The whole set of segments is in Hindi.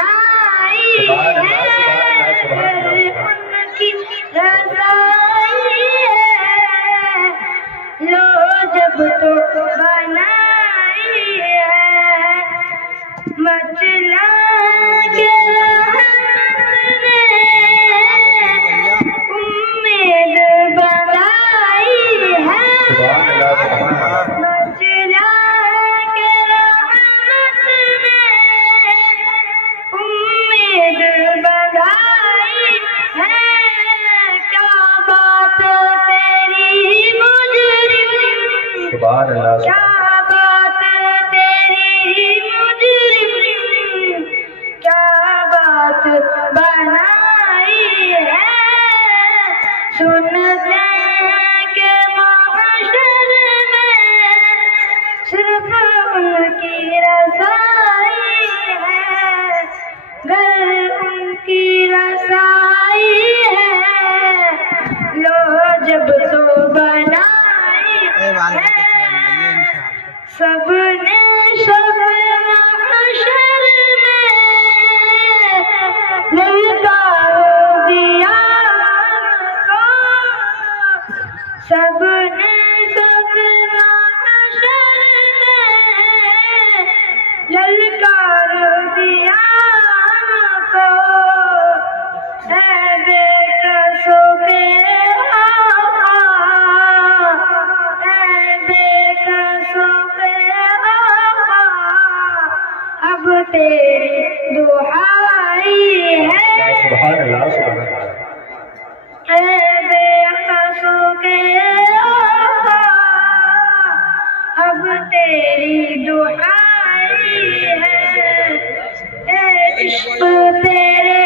बनाई है, उनकी रज़ाई है, लो जब तो बनाई है, मचला के रहमत ने उम्मीद बनाई है, मचला के रहमत ने उम्मीद बनाई है, क्या बात तेरी मुजरिम, क्या बात तेरी मुजरिम, क्या बात बनाई है, सुनते के महशर में सिर्फ उनकी रज़ाई है, घर उनकी रज़ाई है, लो जब तो बनाई है, सबने सब महशर में ललकार दिया को, सबने सब महशर में ललकार दिया को, है बेकसों के आका, है बेकसों के आका, अब तेरी दुहाई है, है बेकसों के आका, अब तेरी दुहाई है, इश्क तेरे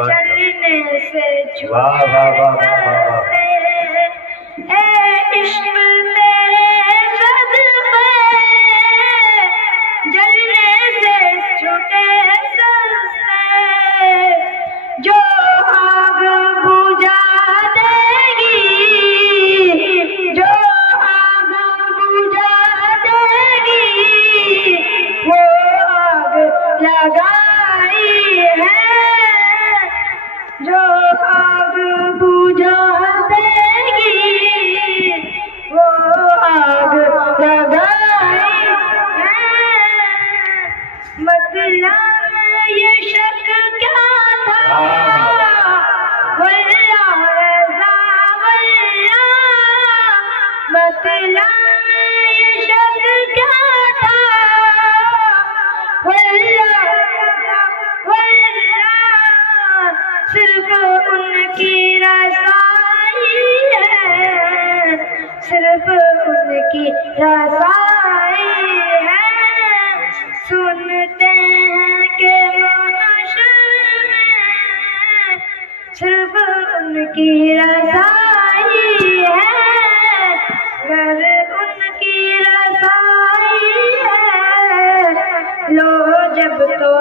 चलने से छूटे, इश्क तेरे सदक़े जलने से छूटे सस्ते, जो आग बुझा देगी, जो आग बुझा देगी, वो आग लगाई है, जो आग बुझा देगी, वो आग लगाई है, मतलब ये शक क्या था, वल्ला रज़ा वल्ला, मतलब ये शक क्या था, वल्ला वल्ला, सिर्फ उनकी रज़ाई है, सिर्फ उनकी रज़ाई है, सुनते हैं कि महशर में सिर्फ उनकी रज़ाई है, घर उनकी रज़ाई है, लो जब तो